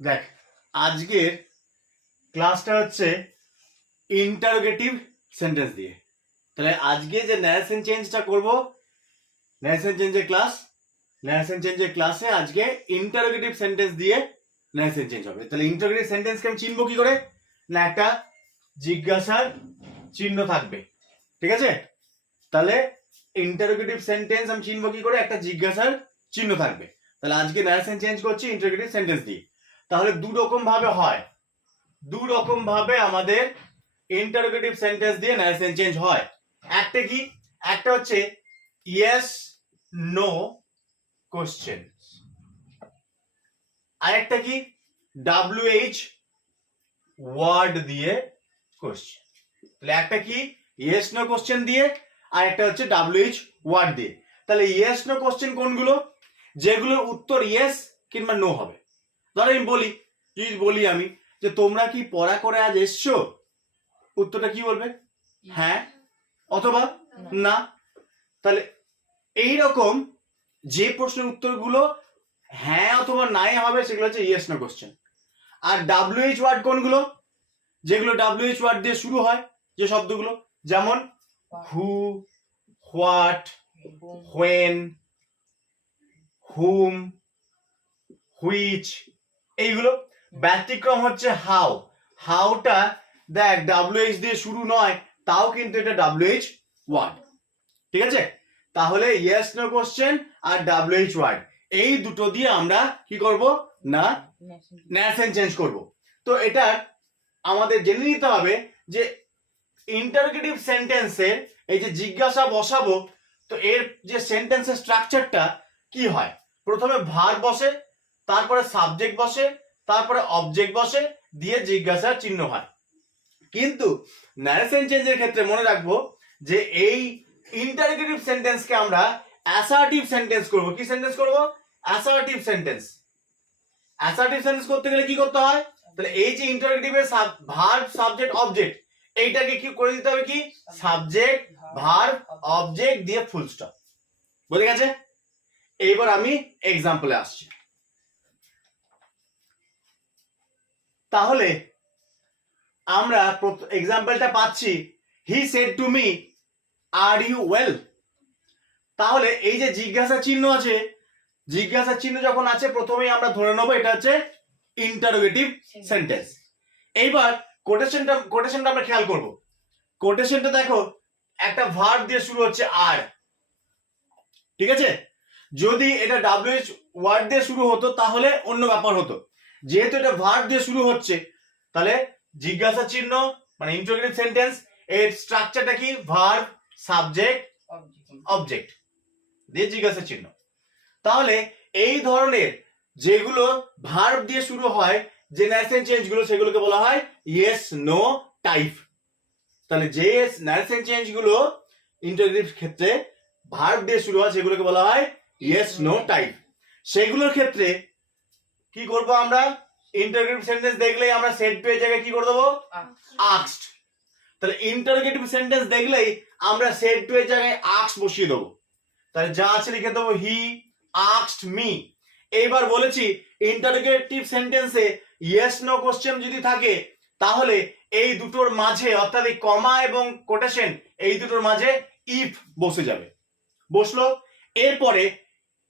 দেখ, আজকের ক্লাসটা হচ্ছে ইন্টারোগেটিভ সেন্টেন্স দিয়ে। তাহলে আজকে যে ন্যারেশন চেঞ্জটা করব, ন্যারেশন চেঞ্জের ক্লাসে আজকে ইন্টারোগেটিভ সেন্টেন্স দিয়ে ন্যারেশন চেঞ্জ হবে। তাহলে ইন্টারোগেটিভ সেন্টেন্সকে আমি চিনবো কি করে? না, একটা জিজ্ঞাসার চিহ্ন থাকবে, ঠিক আছে? তাহলে ইন্টারোগেটিভ সেন্টেন্স আমি চিনবো কি করে? একটা জিজ্ঞাসার চিহ্ন থাকবে। তাহলে আজকে ন্যারেশন চেঞ্জ করছি ইন্টারোগেটিভ সেন্টেন্স দিয়ে। তাহলে দু রকম ভাবে হয়, দু রকম ভাবে আমাদের ইন্টারোগেটিভ সেন্টেন্স দিয়ে ন্যারেশন চেঞ্জ হয়। একটা কি? একটা হচ্ছে ইয়েস নো কোশ্চেন, আরেকটা কি WH ওয়ার্ড দিয়ে কোশ্চেন। তাহলে একটা কি ইয়েস নো কোশ্চেন দিয়ে, আর একটা হচ্ছে WH ওয়ার্ড দিয়ে। তাহলে ইয়েস নো কোশ্চেন কোনগুলো? যেগুলোর উত্তর ইয়েস কিংবা নো হবে। ধরো আমি বলি, যদি বলি আমি যে তোমরা কি পড়া করে আজ এসছো, উত্তরটা কি বলবে? হ্যাঁ অথবা না। তাহলে এই রকম যে প্রশ্নের উত্তরগুলো হ্যাঁ অথবা নাই হবে সেগুলো হচ্ছে ইয়েস নো কোশ্চেন। আর WH ওয়ার্ড কোনগুলো? যেগুলো WH ওয়ার্ড দিয়ে শুরু হয়, যে শব্দগুলো, যেমন হু, হোয়াট, হোয়েন, হুম, হুইচ, এইগুলো। ব্যতিক্রম হচ্ছে হাউ। হাউটা দেখ WH দিয়ে শুরু নয়, তাও কিন্তু এটা WH ওয়ার্ড, ঠিক আছে? তাহলে ইয়েস নো কোশ্চেন আর WH ওয়ার্ড, এই দুটো দিয়ে আমরা কি করব? না ন্যারেশন চেঞ্জ করব। তো এটা আমাদের জেনে নিতে হবে যে ইন্টারোগেটিভ সেন্টেন্সের এই যে জিজ্ঞাসা বসাবো, তো এর যে সেন্টেন্সের স্ট্রাকচারটা কি হয়? প্রথমে ভার্ব বসে, তারপরে সাবজেক্ট বসে, তারপরে অবজেক্ট বসে, দিয়ে জিজ্ঞাসার চিহ্ন হয়। কিন্তু ন্যারেশন চেঞ্জের ক্ষেত্রে মনে রাখবো যে এই ইন্টারোগেটিভ সেন্টেন্সকে আমরা অ্যাসার্টিভ সেন্টেন্স করব। কি সেন্টেন্স করব? Assertive sentence. অ্যাসার্টিভ সেন্টেন্স করতে গেলে কি করতে হয়? তাহলে এই যে ইন্টারোগেটিভের ভার্ব সাবজেক্ট অবজেক্ট, এইটাকে কি করে দিতে হবে? কি সাবজেক্ট ভার্ব অবজেক্ট দিয়ে ফুল স্টপ। বুঝে গেছে? এইবার আমি এক্সাম্পলে আসছি। তাহলে আমরা এক্সাম্পলটা পাচ্ছি, he said to me are you well. তাহলে এই যে জিজ্ঞাসা চিহ্ন আছে, জিজ্ঞাসা চিহ্ন যখন আছে, প্রথমেই আমরা ধরে নেবো এটা হচ্ছে ইন্টারোগেটিভ সেন্টেন্স। এইবার কোটেশনটা আমরা খেয়াল করব। কোটেশনটা দেখো, একটা ভার্ব দিয়ে শুরু হচ্ছে আর, ঠিক আছে? যদি এটা WH ওয়ার্ড দিয়ে শুরু হতো তাহলে অন্য ব্যাপার হতো। যেহেতু এটা ভার্ব দিয়ে শুরু হচ্ছে, তাহলে জিজ্ঞাসা চিহ্ন মানে ইন্টারোগেটিভ সেন্টেন্স, এর স্ট্রাকচারটা কি? ভার্ব সাবজেক্ট অবজেক্ট দিয়ে জিজ্ঞাসা চিহ্ন। তাহলে এই ধরনের যেগুলো ভার্ব দিয়ে শুরু হয়, যে ন্যারেশন চেঞ্জ গুলো, সেগুলোকে বলা হয় ইয়েস নো টাইপ। তাহলে যে ন্যারেশন চেঞ্জ গুলো ইন্টারোগেটিভ ক্ষেত্রে ভার্ব দিয়ে শুরু হয়, সেগুলোকে বলা হয় ইয়েস নো টাইপ। সেগুলোর ক্ষেত্রে কি করব আমরা? ইন্টারোগেটিভ সেন্টেন্স দেখলেই আমরা সেড টু এর জায়গায় কি করে দেবো? আস্কড। তাহলে ইন্টারোগেটিভ সেন্টেন্স দেখলেই আমরা সেড টু এর জায়গায় আস্কড বসিয়ে দেবো। তাহলে যা আছে লিখে দেবো হি আস্কড মি। এইবার বলেছি ইন্টারোগেটিভ সেন্টেন্সে ইয়েস নো কোশ্চেন যদি থাকে, তাহলে এই দুটোর মাঝে, অর্থাৎ এই কমা এবং কোটেশন, এই দুটোর মাঝে ইফ বসে যাবে। বসলো। এরপরে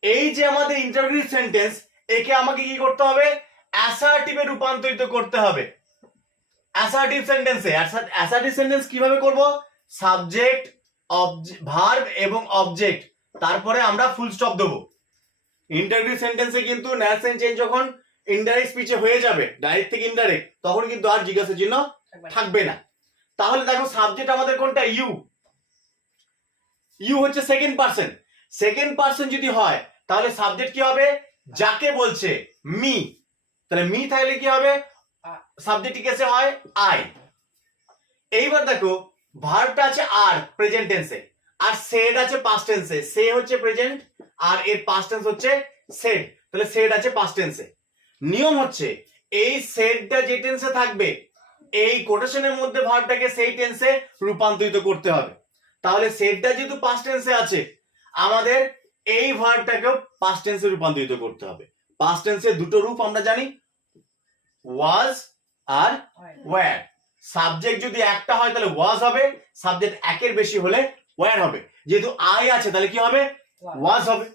এই যে আমাদের ইন্টারোগেটিভ সেন্টেন্স, একে আমাকে কি করতে হবে? অ্যাসার্টিভে রূপান্তরিত করতে হবে। অ্যাসার্টিভ সেন্টেন্সে অ্যাসার্টিভ সেন্টেন্স কিভাবে করব? সাবজেক্ট ভার্ব এবং অবজেক্ট, তারপরে আমরা ফুল স্টপ দেবো। ইন্টারোগেটিভ সেন্টেন্সে কিন্তু ন্যারেশন চেঞ্জ যখন ইনডাইরেক্ট স্পিচে হয়ে যাবে, ডাইরেক্ট থেকে ইনডাইরেক্ট, তখন কিন্তু আর জিজ্ঞাসা চিহ্ন থাকবে না। তাহলে দেখো সাবজেক্ট আমাদের কোনটা? ইউ। ইউ হচ্ছে সেকেন্ড পারসন। সেকেন্ড পারসন যদি হয় তাহলে সাবজেক্ট কি হবে? যাকে বলছে, মি। তাহলে মি থাকলে কি হবে? সাবজেক্ট কেসে হয় আই। এইবার দেখো ভার্বটা আছে আর প্রেজেন্ট টেন্সে, আর সেড আছে পাস্ট টেন্সে। সে হচ্ছে প্রেজেন্ট আর এর পাস্ট টেন্স হচ্ছে সেড। তাহলে সেড আছে পাস্ট টেন্সে। নিয়ম হচ্ছে এই সেডটা যে টেন্সে থাকবে, এই কোটেশনের মধ্যে ভার্বটাকে সেই টেন্সে রূপান্তরিত করতে হবে। তাহলে সেডটা যেহেতু পাস্ট টেন্সে আছে, আমাদের এই ভার্বটাকেও পাস্ট টেন্সে রূপান্তরিত করতে হবে। পাস্ট টেন্সের দুটো রূপ আমরা জানি, ওয়াজ আর ওয়্যার। সাবজেক্ট যদি একটা হয় তাহলে ওয়াজ হবে, সাবজেক্ট একের বেশি হলে ওয়্যার হবে। যেহেতু আই আছে তাহলে কি হবে? ওয়াজ হবে।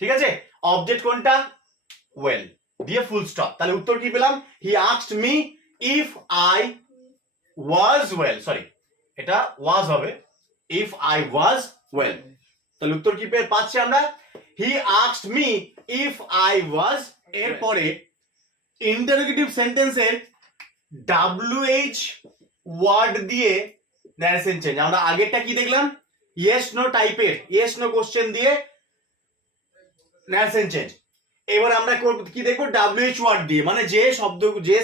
ঠিক আছে, অবজেক্ট কোনটা? ওয়েল দিয়ে ফুল স্টপ। তাহলে উত্তর কি পেলাম? He asked me if I was well, sorry এটা ওয়াজ হবে, ইফ আই ওয়াজ ওয়েল। তাহলে উত্তর কি পাচ্ছি আমরা? He asked me if I was. এরপরে ইন্টারোগেটিভ সেন্টেন্সের WH ওয়ার্ড দিয়ে নারেশন চেঞ্জ। আমরা আগেরটা কি দেখলাম? ইয়েস নো টাইপের, ইয়েস নো কোশ্চেন দিয়ে নারেশন চেঞ্জ। এবার আমরা কি দেখবো? WH ওয়ার্ড দিয়ে, মানে যে শব্দ, যে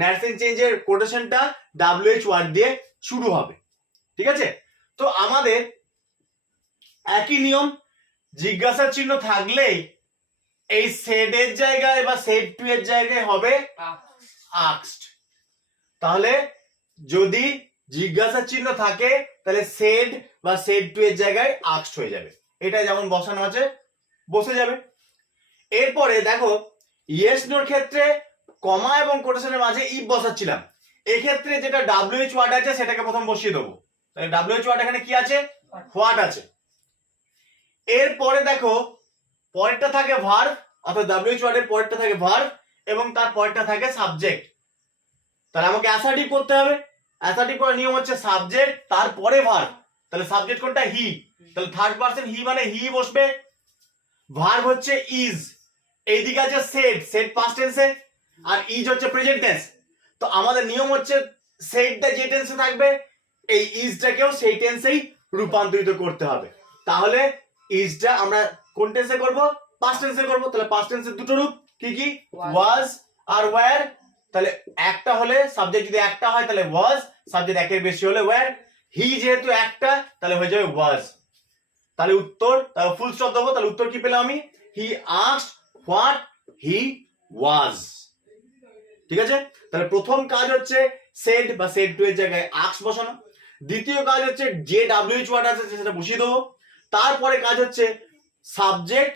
নারেশন চেঞ্জের কোটেশনটা WH ওয়ার্ড দিয়ে শুরু হবে। ঠিক আছে, তো আমাদের একই নিয়ম, জিজ্ঞাসা চিহ্ন থাকলেই এই সেড এর জায়গায় বা সেড টু এর জায়গায় হবে আস্কড। তাহলে যদি জিজ্ঞাসা চিহ্ন থাকে তাহলে সেড বা সেড টু এর জায়গায় আস্কড হয়ে যাবে। এটা যেমন বসানো আছে বসে যাবে। এরপরে দেখো, ইয়েস নোর ক্ষেত্রে কমা এবং কোটেশনের মাঝে ইফ বসাচ্ছিলাম, এক্ষেত্রে যেটা WH ওয়ার্ড আছে সেটাকে প্রথম বসিয়ে দেবো। তাহলে WH ওয়ার্ড এখানে কি আছে? হোয়াট আছে। এরপরে দেখো পরেরটা থাকে ভার্ব, অর্থাৎ WH ওয়ার্ডের পরেরটা থাকে ভার্ব এবং তার পরেরটা থাকে সাবজেক্ট। তাহলে আমাকে অ্যাসার্টিভ করতে হবে। অ্যাসার্টিভ করার নিয়ম হচ্ছে সাবজেক্ট তারপরে ভার্ব। তাহলে সাবজেক্ট কোনটা? হি। তাহলে থার্ড পারসন হি মানে হি বসবে। ভার্ব হচ্ছে ইজ, এইদিকে আছে সেড, সেড পাস্ট টেন্সে, আর ইজ হচ্ছে প্রেজেন্ট টেন্স। তো আমাদের নিয়ম হচ্ছে সেডটা যে টেন্সে থাকবে এই ইজটাকেও সেই টেন্সেই রূপান্তরিত করতে হবে। তাহলে ইজটা আমরা কোন টেন্সে করব? পাস্ট টেন্সে করব। তাহলে পাস্ট টেন্সের দুটো রূপ কি কি? ওয়াজ আর ওয়্যার। তাহলে একটা হলে সাবজেক্ট যদি একটা হয় তাহলে ওয়াজ, সাবজেক্ট একের বেশি হলে ওয়্যার। হি যেহেতু একটা তাহলে হয়ে যাবে ওয়াজ। তাহলে উত্তর, তাহলে ফুল স্টপ দেবো। তাহলে উত্তর কি পেলাম আমি? হি আস্কড হোয়াট হি ওয়াজ। ঠিক আছে, তাহলে প্রথম কাজ হচ্ছে সেড বা সেড টু এর জায়গায় আস্কড বসানো। দ্বিতীয় কাজ হচ্ছে যে WH ওয়ার্ড আছে সেটা বসিয়ে দেবো। তারপরে কাজ হচ্ছে সাবজেক্ট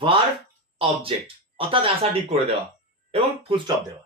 ভার্ব অবজেক্ট, অর্থাৎ অ্যাসার্টিভ করে দেওয়া এবং ফুল স্টপ দেওয়া।